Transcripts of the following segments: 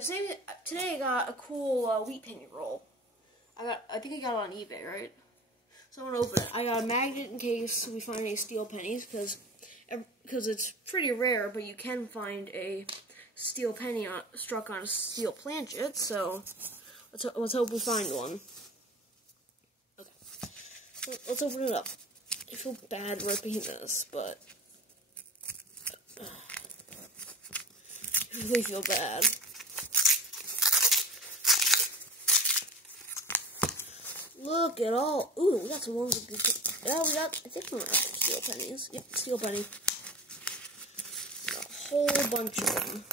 today I got a cool wheat penny roll. I think I got it on eBay, right? So I'm gonna open it. I got a magnet in case we find any steel pennies, because it's pretty rare, but you can find a steel penny struck on a steel planchet. So let's hope we find one. Okay, let's open it up. I feel bad ripping this, but I really feel bad. Look at all. Ooh, we got some ones. Yeah, I think we got some steel pennies. Yep, steel penny. A whole bunch of them.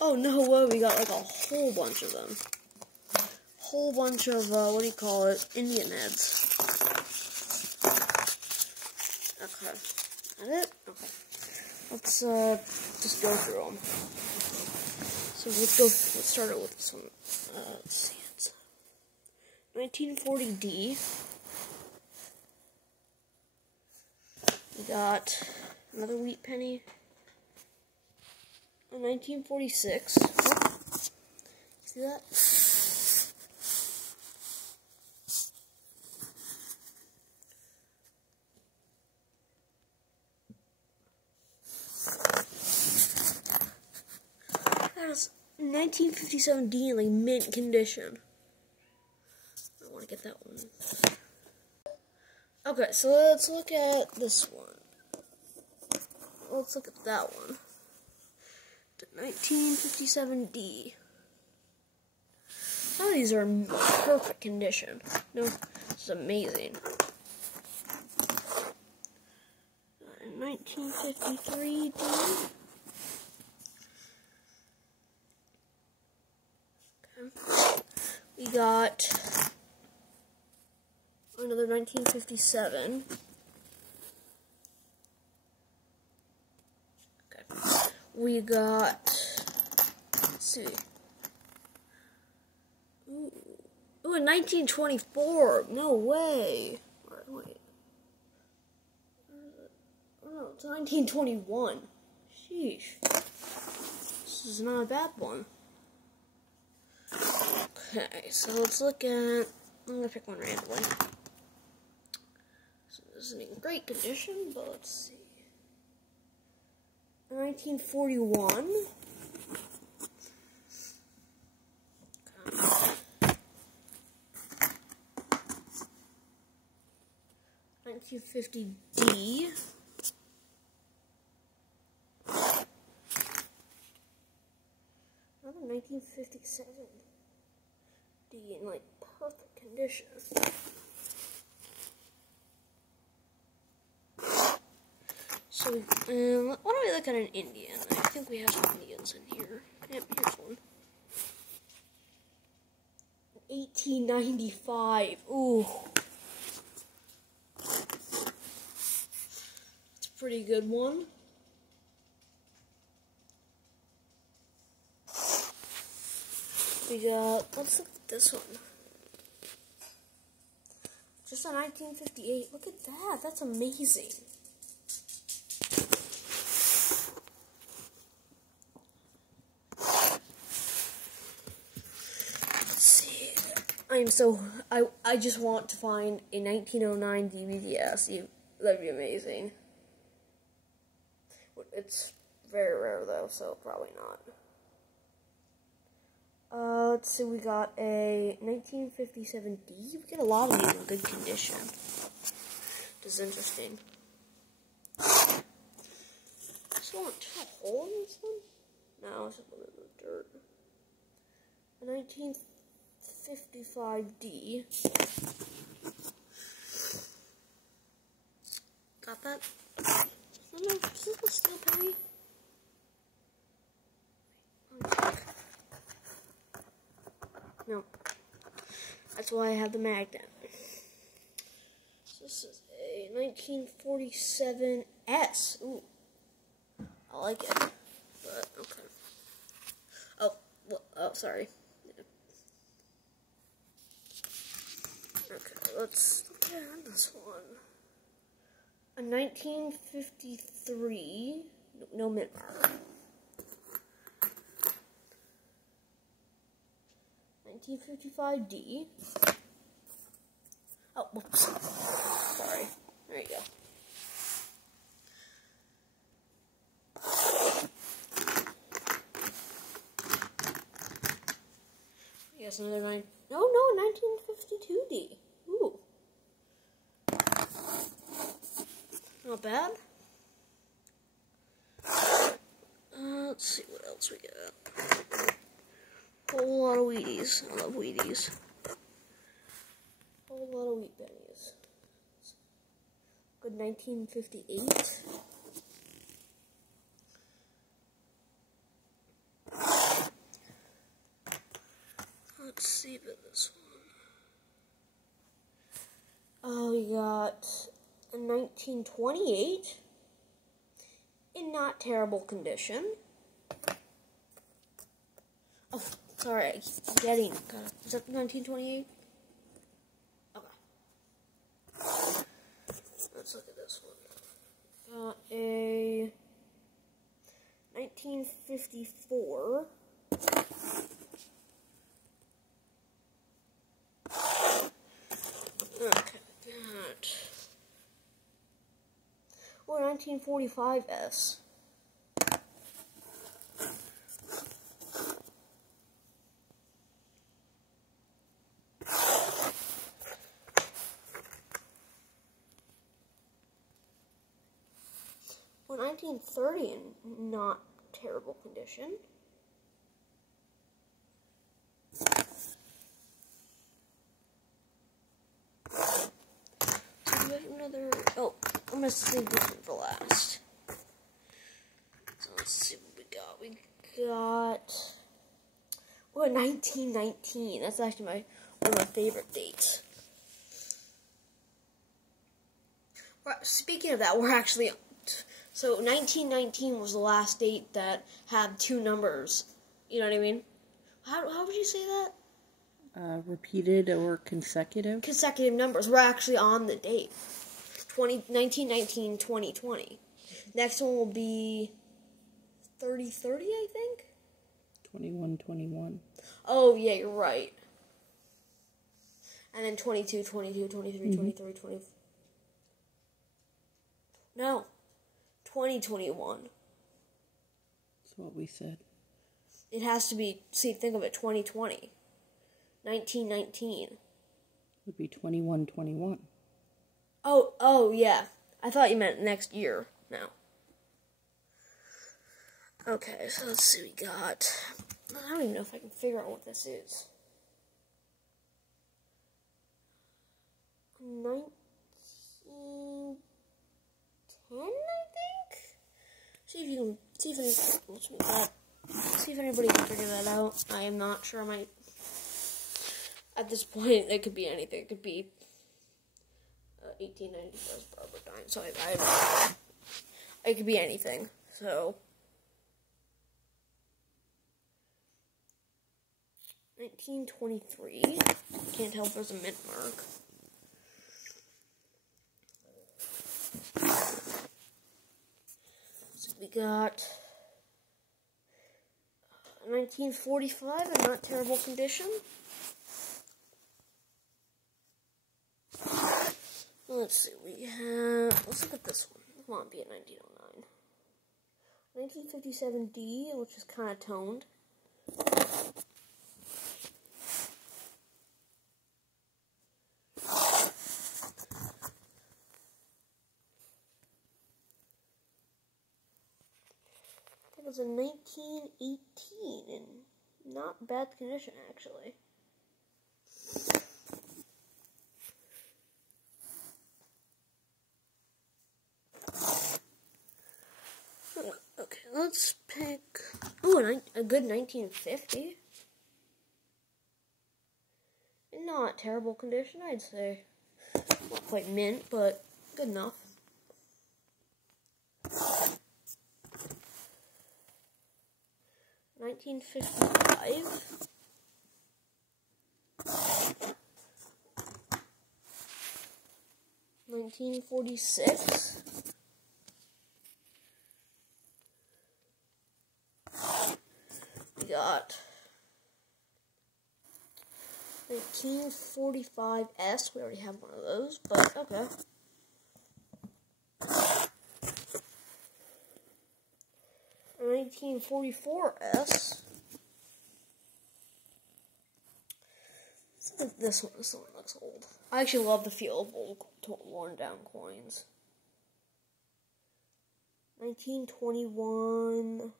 Oh, no way, we got like a whole bunch of them. Whole bunch of, what do you call it? Indian heads. Okay. That it? Okay. Let's, just go through them. So let's start it with this one. Let's see. 1940D. We got another wheat penny. A 1946. Oh, see that? That is 1957D in like mint condition. I want to get that one. Okay, so let's look at this one. Let's look at that one. The 1957D. Some of these are in perfect condition. No, this is amazing. 1953D. Okay. We got another 1957. Okay. We got, let's see. Ooh, a 1924. No way. Wait. Oh, it's 1921. Sheesh. This is not a bad one. Okay, so let's look at, I'm going to pick one randomly. So this isn't in great condition, but let's see. 1941. Okay. 1950D. Another 1957D in like perfect condition. So, why don't we look at an Indian? I think we have some Indians in here. Yep, here's one. 1895. Ooh. It's a pretty good one. We got, let's look at this one. Just a 1958. Look at that. That's amazing. I just want to find a 1909 DBVS. That'd be amazing. It's very rare though, so probably not. Let's see, we got a 1957D. We get a lot of these in good condition. This is interesting. Just want a hole in this one? No, it's just a little bit of dirt. A 1955D. Got that? Is this a steel penny? No. That's why I have the magnet. So this is a 1947S. Ooh. I like it. But, okay. Oh, well, sorry. Okay, let's look at this one. A 1953, no mint mark. 1955D. Oh, whoops. Sorry. There you go. Yes, another 9. No, 1952D. Ooh. Not bad. Let's see what else we got. Whole lot of Wheaties. I love Wheaties. Whole lot of Wheat Bennies. Good 1958. Let's see about this one. We got a 1928 in not terrible condition. Oh, sorry, I keep forgetting. Is that 1928? Okay. Let's look at this one. Got a 1954. Okay, that. Or 1945S. Or 1930 in not terrible condition. Another. Oh, I'm gonna save this one for last. So let's see what we got. We got. Oh, 1919. That's actually one of my favorite dates. Speaking of that, we're actually. So 1919 was the last date that had 2 numbers. You know what I mean? How would you say that? Repeated or consecutive? Consecutive numbers. We're actually on the date. 1919, 2020. Next one will be 3030, I think? 2121. Oh, yeah, you're right. And then 22, 23, 23, 20. No. 2021. That's what we said. It has to be, see, think of it, 2020. 1919. Would be 2121. Oh, yeah. I thought you meant next year now. Okay, so let's see what we got. I don't even know if I can figure out what this is. 1910, I think? See if anybody can figure that out. I am not sure. At this point, it could be anything. It could be 1894's Barbara Dine. So it could be anything. So 1923. Can't tell if there's a mint mark. So we got 1945 in not terrible condition. Let's see, let's look at this one. It won't be a 1909. 1957D, which is kind of toned. I think it was a 1918 in not bad condition, actually. Okay, let's pick. Oh, a good 1950. In not terrible condition, I'd say. Not quite mint, but good enough. $19.55. $19.46. We got 1945S. We already have one of those, but okay. 1944S. This one looks old. I actually love the feel of old, worn down coins. 1921.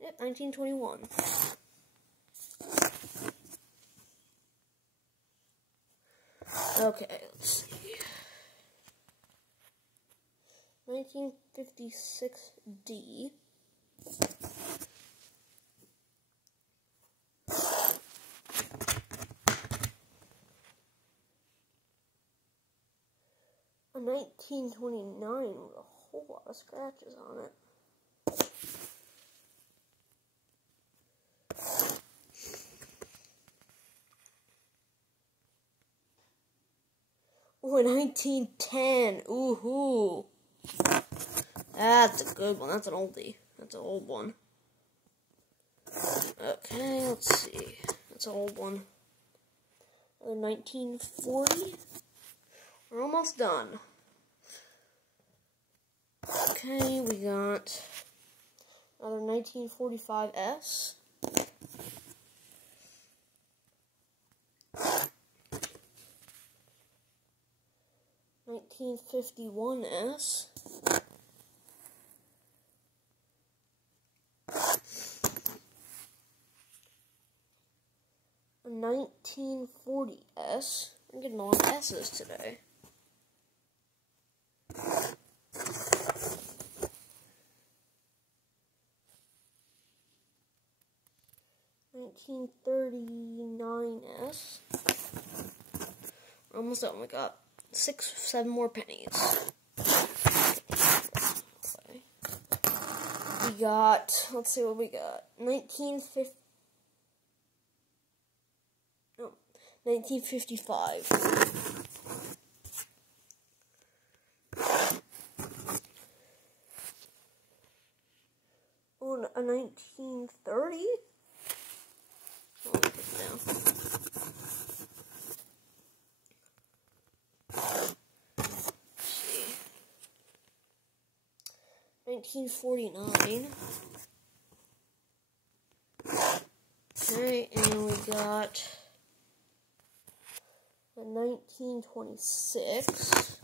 Yep, 1921. Okay, let's see. 1956D. A 1929 with a whole lot of scratches on it. Oh, a 1910. Ooh-hoo. That's a good one. That's an oldie. That's an old one. Okay, let's see. That's an old one. A 1940. We're almost done. Okay, we got another 1945S. $1951S. A 1940S. I'm getting a lot of S's today. $1939S. We're almost done. We got 7 more pennies. Okay. We got, let's see what we got. 1955. Oh, a 1930? I'll put it down. See. 1949. Okay, and we got a 1926.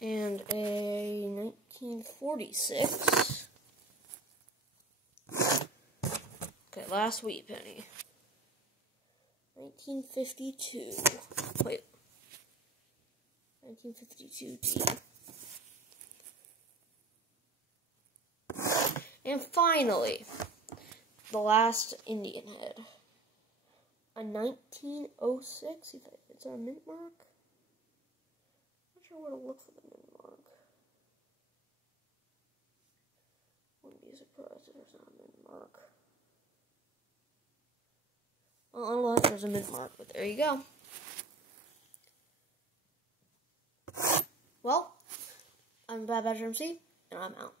And a 1946. Okay, last wheat penny. 1952. Wait. 1952D. And finally, the last Indian head. A 1906. Is there a mint mark? Not sure where to look for the mint mark. Wouldn't be surprised if there's not a mint mark. Well, I don't know if there's a mint mark, but there you go. Well, I'm Bad Badger MC, and I'm out.